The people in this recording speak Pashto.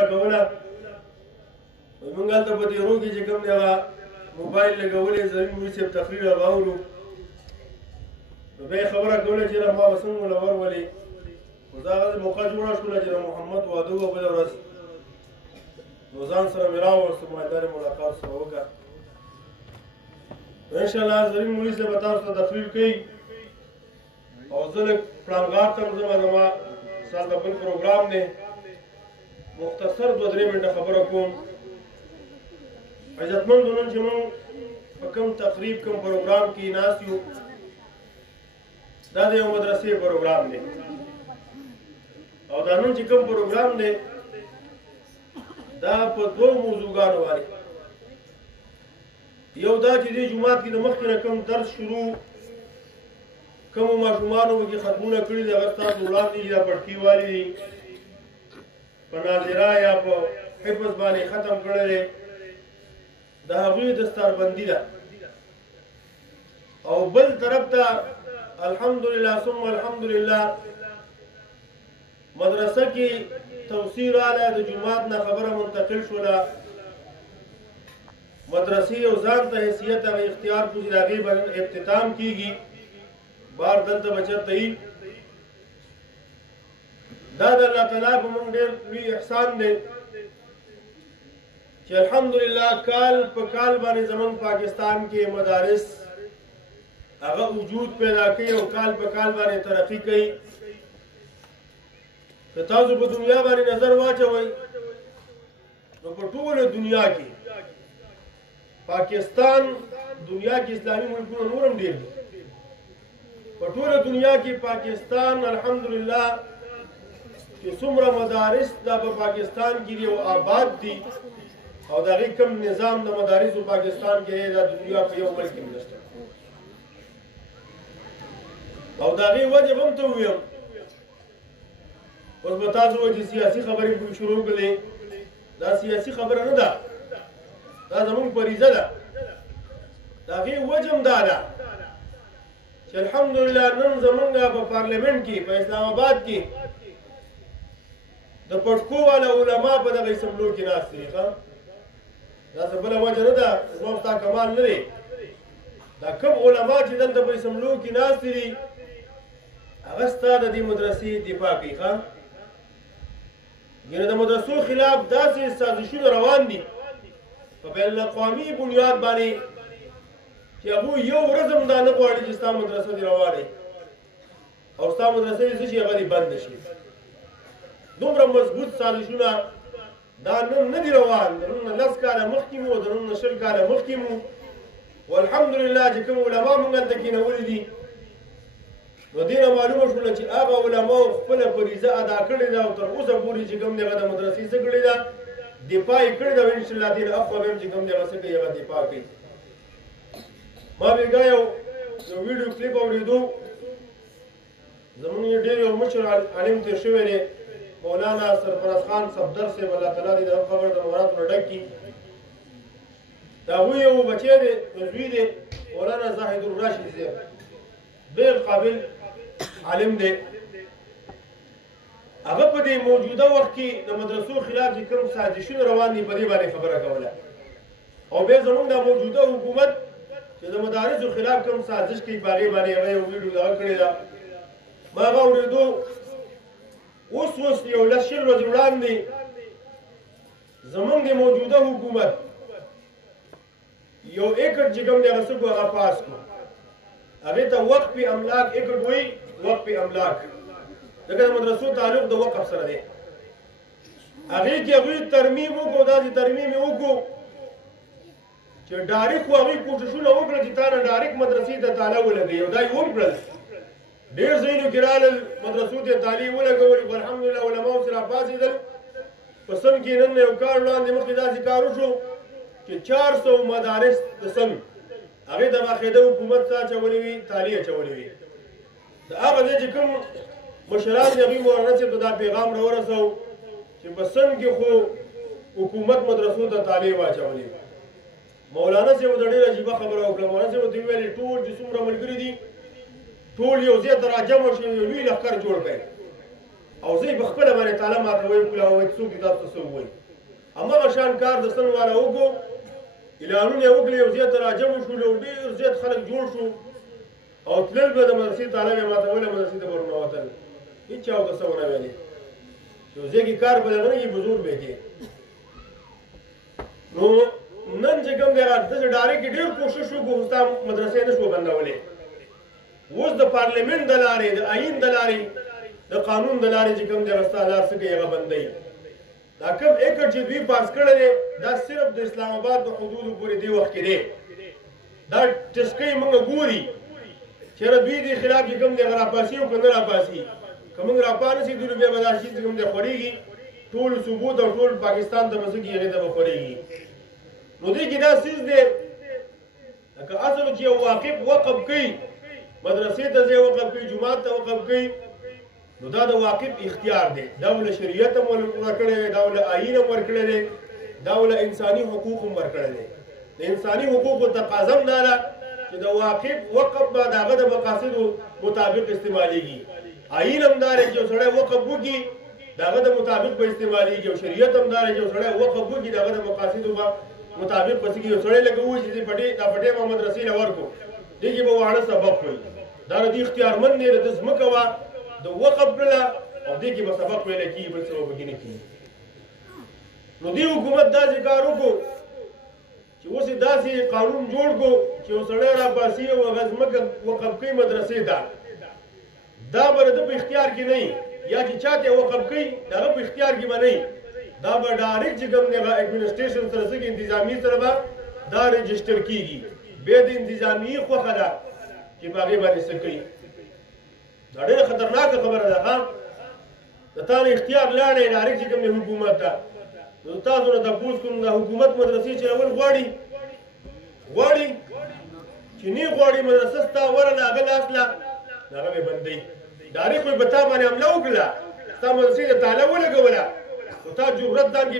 کوله موږ هلته په تیرو کې چې کوم دی هغه موبایل لګولی زمین مولي صاحب تقریر هغه اورو نو بیا یې خبره کوله چې ما به څنګه له ورولې خو زه هغه موقع جوړه شوله چې د محمد واده وه بله ورځ نو ځان سره مې راووستم مایدار ملاقات سره وکړه انشاءالله زمین مولي صاحب به تاسو ته تقریر کوي او زه لږ پړانګار ته ځم زما سال د بل پروګرام دی مختصر 2-3 منټه خبره کوم عزتمندو نن چې موږ په کوم تقریب کوم پروګرام کې ناست یو دا د یو مدرسې پروګرام دی او دا نن چې کوم پروګرام دی دا په 2 موضوعګانو باندې یو دا چې دې جومات کې د مخکې نه کوم درس شروع کومو ماشومانو کې ختمونه کړي دي هغه ستاسو وړاندې دي دا پټکي والي دي په ناظره یا په حفظ باندې ختم کړی د هغوی دستاربندي ده او بل طرف ته الحمدلله ثم الحمدلله مدرسه کې توسيع رااله د جومات نه خبره منتقل شوله مدرسې او ځان ته حیثیت هغه اختیار کړي چې د هغې باندې اختتام کیږي بار دلته بچت دی دا د الله تعالی په موږ ډېر لوی احسان دی چې الحمدلله کال په کال باندې زموږ پاکستان کې مدارس هغه وجود پیدا کوي او کال په کال باندې ترقي کوي که تاسو په دنیا باندې نظر واچوئ نو په ټوله دنیا کې پاکستان دنیا کې اسلامي ملکونه نور هم ډېر دي په ټوله دنیا کې پاکستان الحمدلله چې څومره مدارس دا په پاکستان کې دي او آباد دي او د هغې کوم نظام د مدارسو پاکستان کې دی دا د دنیا په یو ملک کې نشته او د هغې وجه به هم ته وویم اوس به تاسو وایئ چې سیاسي خبرې شروع کړلې دا سیاسي خبره نه ده دا زموږ فریضه ده د هغې وجه هم دا ده چې الحمدلله نن زمونږ په پارلیمنټ کې په اسلام آباد کې د پټکو والا علما په دغه اسمبلو کې ناست دي دا څه بله وجه نه ده زما ستا کمال نه دی دا کوم علما چې دلته په اسمبلو کې ناست دي هغه ستا د دې مدرسې دفاع کوي یعنې د مدرسو خلاف داسې سازشونه روان دي په بین الاقوامي بنیاد باندې چې هغوی یو ورځ هم دا نه غواړي چې ستا مدرسه دې روانه او ستا مدرسه دې څه شي هغه دې بنده شي دومره مضبوط سازشونه دا نن نه دي روان د نن نه 10 کاله مخکې مو د نن نه 20 کاله مخکې مو والحمدلله چې کوم علما موږ هلته کېنولي دي نو دې نه معلومه شوله چې هغه علماو خپله فریضه ادا کړې ده او تر اوسه پورې چې کوم دی هغه د مدرسې څه کړې ده دفاع یې کړې ده او انشاءالله دې نه اخوا به هم چې کوم دی هغه څه کوي هغه دفاع کوي ما بېګا یو ویډیو کلیپ اورېدو زموږ ډېر یو مشر عالم تېر شوی دی مولانا سرفراز خان صفدر صاحب الله تعالی دې د خبر د مرادو نه ډک کړي د هغوی یو بچی دی زوی دی مولانا زاهد الراشد صاحب ډېر قابل عالم دی هغه په دې موجوده وخت کې د مدرسو خلاف چې کوم سازشونه روان دي په دې باندې خبره کوله او بیا زموږ د موجوده حکومت چې د مدارسو خلاف کوم سازش کوي په هغې باندې هغه یو ویډیو دغه کړې ده ما هغه اورېدو اوس یو 10 ورځې وړاندې زموږ د موجوده حکومت یو ایکټ چې کوم دی هغه څه کړو هغه پاس کړو هغې ته وقف املاک ایکټ وایي وقف املاک ځکه د مدرسو تعلق د وقف سره دی هغې کې هغوی ترمیم وکړو داسې ترمیم یې وکړو چې ډایرک خو هغوی کوششونه وکړل چې تا نه ډایرک مدرسې ته تاله ولګوي او دا یې وکړل ډېر ځایونو کې رالل مدرسو ته تالې ولګولې خو الحمدلله علماو سره راپاڅېدل په سن کې نن یو کال وړاندې مخکې داسې کار وشو چې 400 مدارس د سن هغې ته باقاعده حکومت ته اچولې وي تالې اچولې وي د هغه ځای چې کوم مشران دي هغوی مولانا صاحب ته دا پیغام راورسو چې په سن کې خو حکومت مدرسو ته تالې واچولې مولانا صاحب ته ډېره عجیبه خبره وکړه مولانا صاحب ته ویلې ټول چې څومره ملګري دي ټول یو ځای ته راجمع شوي یو لوی لښکر جوړ کړئ او زه په خپله باندې تعالی ماته وایي کله وایي څوک دې تاسو څه ووایي هماغه شان کار د سن والا وکړو اعلانونه یې وکړي یو ځای ته راجمع شولو او ډېر زیات خلک جوړ شو او تلل به د مدرسې تعالی مې ماته ویله مدرسې ته به ورنوتل هېچا ورته څه ونه ویلې چې یو ځای کې کار به دغه نه کړي بزور به کې نو نن چې کوم دی داسې ډارې کې ډېر کوشش وکړو خو ستا مدرسې نه شوه بندولی اوس د پارلمنټ د لارې د آیین د لارې د قانون د لارې چې کوم دی هغه ستا لار څه کوي هغه بندوي دا کوم ایکټ چې دوی پاس کړی دی دا صرف د اسلام آباد د حدودو پورې دې وخت کې دی دا ټسکۍ موږ ګوري چېرې دوی دې خلاف چې کوم دی هغه راپاسي او که نه راپاسي که موږ راپانسي دوی بیا به دا شي چې کوم دی خورېږي ټول ثبوت او ټول پاکستان ته به څه کېږي هغې ته به خورېږي نو دې کې دا څیز دی لکه اصل چې یو واقف وقف کوي مدرسې ته ځای وقف کوي جومات ته وقف کوي نو دا د واقف اختیار دی دا ول شریعت هم ورکړی دی دا ول آیین هم ورکړی دی دا ول انساني حقوق هم ورکړی دی د انساني حقوقو تقاضا هم دا ده چې د واقف وقف به د هغه د مقاصدو مطابق استعمالیږي آیین هم دا دی چې یو سړی وقف وکړي د هغه د مطابق به استعمالیږي او شریعت هم دا دی چې یو سړی وقف وکړي د هغه د مقاصدو به مطابق پسې کې یو سړی لکه ووایي چې دا پټې ما مدرسې له ورکړو دې کې به واړه سبق وایي دا د اختیارمند دی د ځمکه وه د وقف کړله او دې کې به سبق ویلی کېږي بل څه به پکې نه کېږي نو دې حکومت داسې کار وکړو چې اوس یې داسې قانون جوړ کړو چې یو سړی راپاسي او هغه ځمکه وقف کوي مدرسې ته دا به د ده په اختیار کې نه یا چې چا ته وقف کوي د هغه په اختیار کې به نه دا به ډایرکټ چې کوم دی هغه اډمنسټریشن سره څه کې انتظامي سره به دا رجسټر کېږي بیا د انتظامي خوښه ده چې په هغې باندې څه کوي دا ډېره خطرناکه خبره ده ها د تا نه اختیار لاړی ډایرکټ چې کوم دی حکومت ته نو تاسو نه تپوس کوم د حکومت مدرسې چلول غواړي چې نه غواړي مدرسه ستا ورله هغه لاس له هغه به بندوي ډایرکټ به تا باندې حمله وکړله ستا مدرسې ته تاله ولګوله خو تا جرأت ځان کې